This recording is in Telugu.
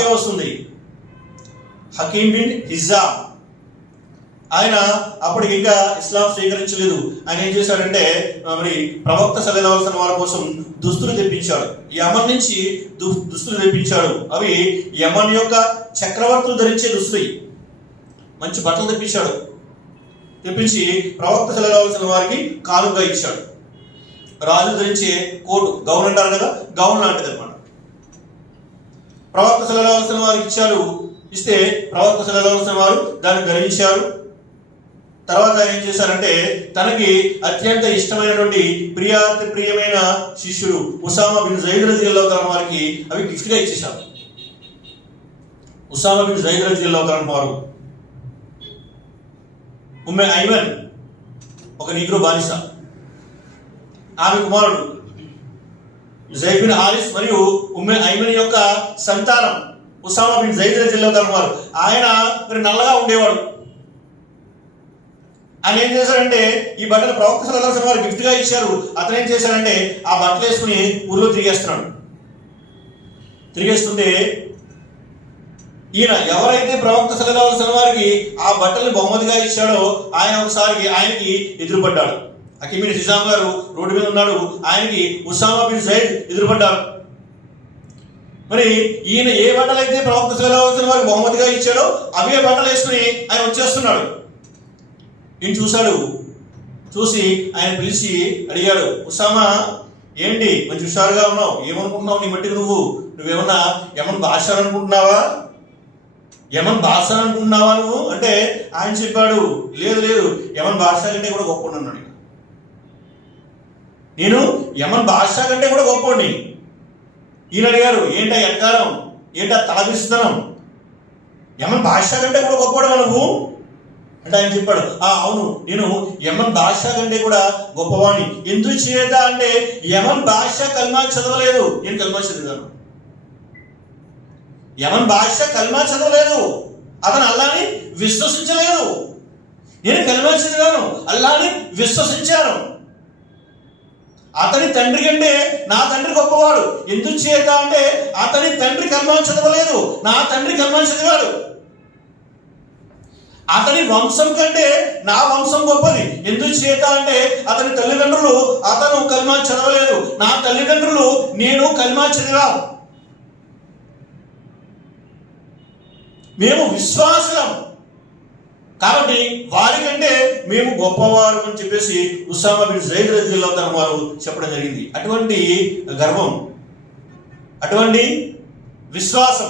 పక్కకే వస్తుంది. హకీమ్ బిన్ హిజామ్ ఆయన అప్పటికి ఇంకా ఇస్లాం స్వీకరించలేదు. ఆయన ఏం చేశాడంటే మరి ప్రవక్త సల్లల్లాహు అలైహి వసల్లం వారి కోసం దుస్తులు తెప్పించాడు. యమన్ నుంచి దుస్తులు తెప్పించాడు. అవి యమన్ యొక్క చక్రవర్తులు ధరించే దుస్తులు. మంచి బట్టలు తెప్పించి ప్రవక్త సల్లల్లాహు అలైహి వసల్లం వారికి కానుకగా ఇచ్చాడు. రాజులు ధరించే కోటు, గౌన్ అంటారు కదా, గౌన్ లాంటిది అనమాట. ప్రవక్త సల్లల్లాహు అలైహి వసల్లం వారికి ఇచ్చాడు. ఇస్తే ప్రవక్త సల్లల్లాహు అలైహి వసల్లం వారు దాన్ని గ్రహించారు. తర్వాత ఏం చేశారంటే తనకి అత్యంత ఇష్టమైనటువంటి ప్రియమైన శిష్యుడు ఉసామా బిన్ జైద్ రజియల్లాహు తఆలా వారికి అవి గిఫ్ట్ గా ఇచ్చేశారు. ఉసామా బిన్ జైద్ రజియల్లాహు తఆలా వారు ఉమ్మే ఐమన్ ఒక నీగ్రో బానిస, ఆమె కుమారుడు జైద్ బిన్ హారిస్ మరియు ఉమ్మే ఐమన్ యొక్క సంతానం ఉసామా బిన్ జైద్ రజియల్లాహు తఆలా వారు. ఆయన మరి నల్లగా ఉండేవాడు. ఆయన ఏం చేశాడంటే ఈ బట్టలు ప్రవక్త సల్లల్లాహు అలైహి వసల్లం వారు గిఫ్ట్ గా ఇచ్చారు. అతను ఏం చేశాడంటే ఆ బట్టలు వేసుకుని ఊళ్ళో తిరిగేస్తుంటే ఈయన ఎవరైతే ప్రవక్త సల్లల్లాహు అలైహి వసల్లం వారికి ఆ బట్టలు బహుమతిగా ఇచ్చాడో ఆయన ఒకసారి ఆయనకి ఎదురుపడ్డాడు. హకీమ్ బిన్ హిజామ్ గారు రోడ్డు మీద ఉన్నాడు, ఆయనకి ఉసామా బిన్ జైద్ ఎదురుపడ్డారు. మరి ఈయన ఏ బట్టలు అయితే ప్రవక్త సల్లల్లాహు అలైహి వసల్లం వారికి బహుమతిగా ఇచ్చాడో అవే బట్టలు వేసుకుని ఆయన వచ్చేస్తున్నాడు. ఈయన చూశాడు. చూసి ఆయన పిలిచి అడిగాడు, ఉసామా ఏంటి మంచి హుషారుగా ఉన్నావు, ఏమనుకుంటున్నావు? నీ మట్టికి నువ్వేమన్నా యమన్ బాద్షా అనుకుంటున్నావా నువ్వు అంటే ఆయన చెప్పాడు, లేదు యమన్ బాద్షా కంటే కూడా గొప్ప అన్నాడు. నేను యమన్ బాద్షా కంటే కూడా గొప్పని. ఈయన అడిగారు, ఏంటా ఎట్కారం, ఏంటా తలపిస్తున్నాం, యమన్ బాద్షా కంటే కూడా గొప్పవాడు నువ్వు అంటే ఆయన చెప్పాడు, అవును నేను యమన్ బాద్షా కంటే కూడా గొప్పవాణ్ణి. ఎందుకు చేత అంటే యమన్ బాద్షా కల్మా చదవలేదు, నేను కల్మా చదివాను. యమన్ బాద్షా కల్మా చదవలేదు, అతను అల్లాని విశ్వసించలేదు. నేను కల్మా చదివాను, అల్లాని విశ్వసించాను. అతని తండ్రి కంటే నా తండ్రి గొప్పవాడు. ఎందుకు చేత అంటే అతని తండ్రి కల్మా చదవలేదు, నా తండ్రి కల్మా చదివాడు. అతని వంశం కంటే నా వంశం గొప్పది. ఎందుకు చేత అంటే అతని తల్లిదండ్రులు అతను కల్మా చదవలేదు, నా తల్లిదండ్రులు నేను కల్మా చదివాం. మేము విశ్వాసులం కాబట్టి వారికంటే మేము గొప్పవారు అని చెప్పేసి ఉసామా బిన్ జైద్ రజియల్లాహు తఆలా వారు చెప్పడం జరిగింది. అటువంటి గర్వం, అటువంటి విశ్వాసం